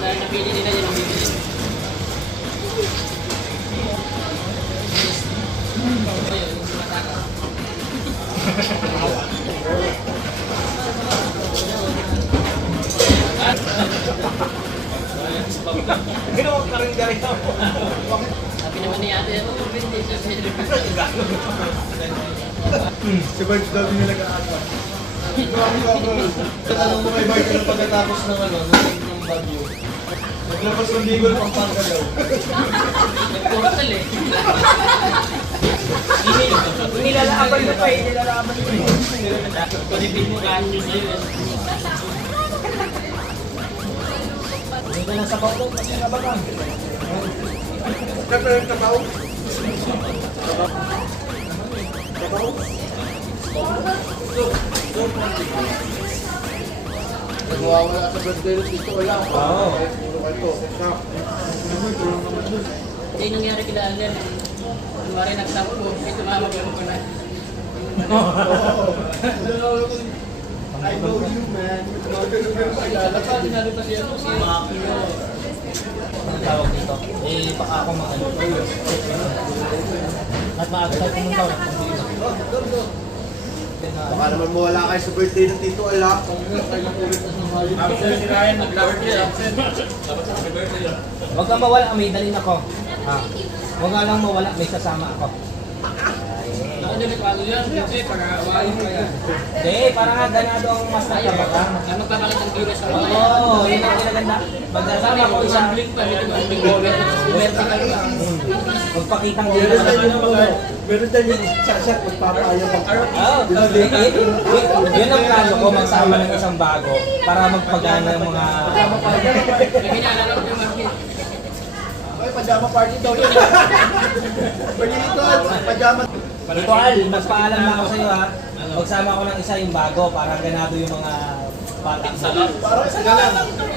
Dahil napili nila yun ang bibili. Ginawa ka rin galing ako. Sabi naman ni ate, ano, hindi siya pwede. Si Bart daw din nila kaano. Tanong mo kay Bart na pagkatapos ng ano, ng bagyo. Naglabas ng Bicol Pampanga daw. Nag-portal eh. Nilalaban mo pa eh, nilalaban mo eh. Palipin mo kanyo sa'yo. Hindi ka lang sa bako, kasi nabagang. Kata yung kabaw. Nagwawala sa birthday dito wala. Oo. Puro kayo. Hindi yung nangyari kila Alden. Kunwari nagtampo, may tumawag ko na. I know you, man. Dapat dinalo pa siya si Maki. Ang tawag dito? Eh, baka ako mag-ano. At maaga tayo pumunta. Baka naman mawala kayo sa birthday ng Tito Ala. Absent si Ryan, nag-birthday. Absent. Huwag kang mawala, may dalhin ako. Ha? Huwag nga lang mawala, may sasama ako. Ako din nagbago yan, kasi para awain ko yan. Hindi, para nga ganado ang mas nagkabaka. Ay, magpapakit ang gilas ako. Oo, yun ang kinaganda. Magsasama ko isa. Blink pa, may tumbling over. Vertical pa. Magpakitang Meron gila. tayo yung meron tayo yung shot magpapaayaw ang Oo, yun ang plano ko, magsama ng isang bago para magpagana ng mga... May binalala ko yung market. Ay, pajama party daw yun. Pagdito, pajama. Ito Al, magpaalam na ako sa iyo ha. Magsama ko ng isa yung bago para ganado yung mga batang sa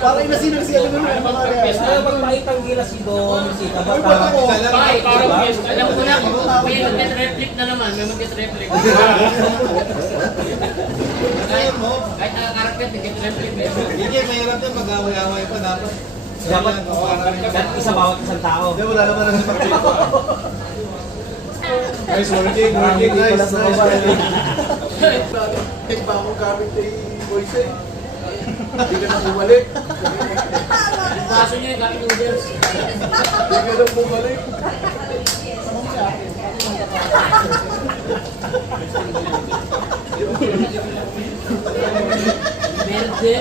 Para inasinag siya ng mga real. Kaya magpakitang gila si Don, si Kabata. Ay, parang yes. Alam ko na, may mag-get-reflect na naman. May mag-get-reflect. Kahit nakakarapit, may get-reflect. Hindi, mahirap yan. Mag-away-away pa dapat. Dapat isa bawat isang tao. Hindi, wala naman ang pagkito. Guys, working, guys. Hindi ba akong gamit kay Moise? Hindi ka na bumalik. Kaso nyo yung gamit noodles. Hindi ka na bumalik. Verde.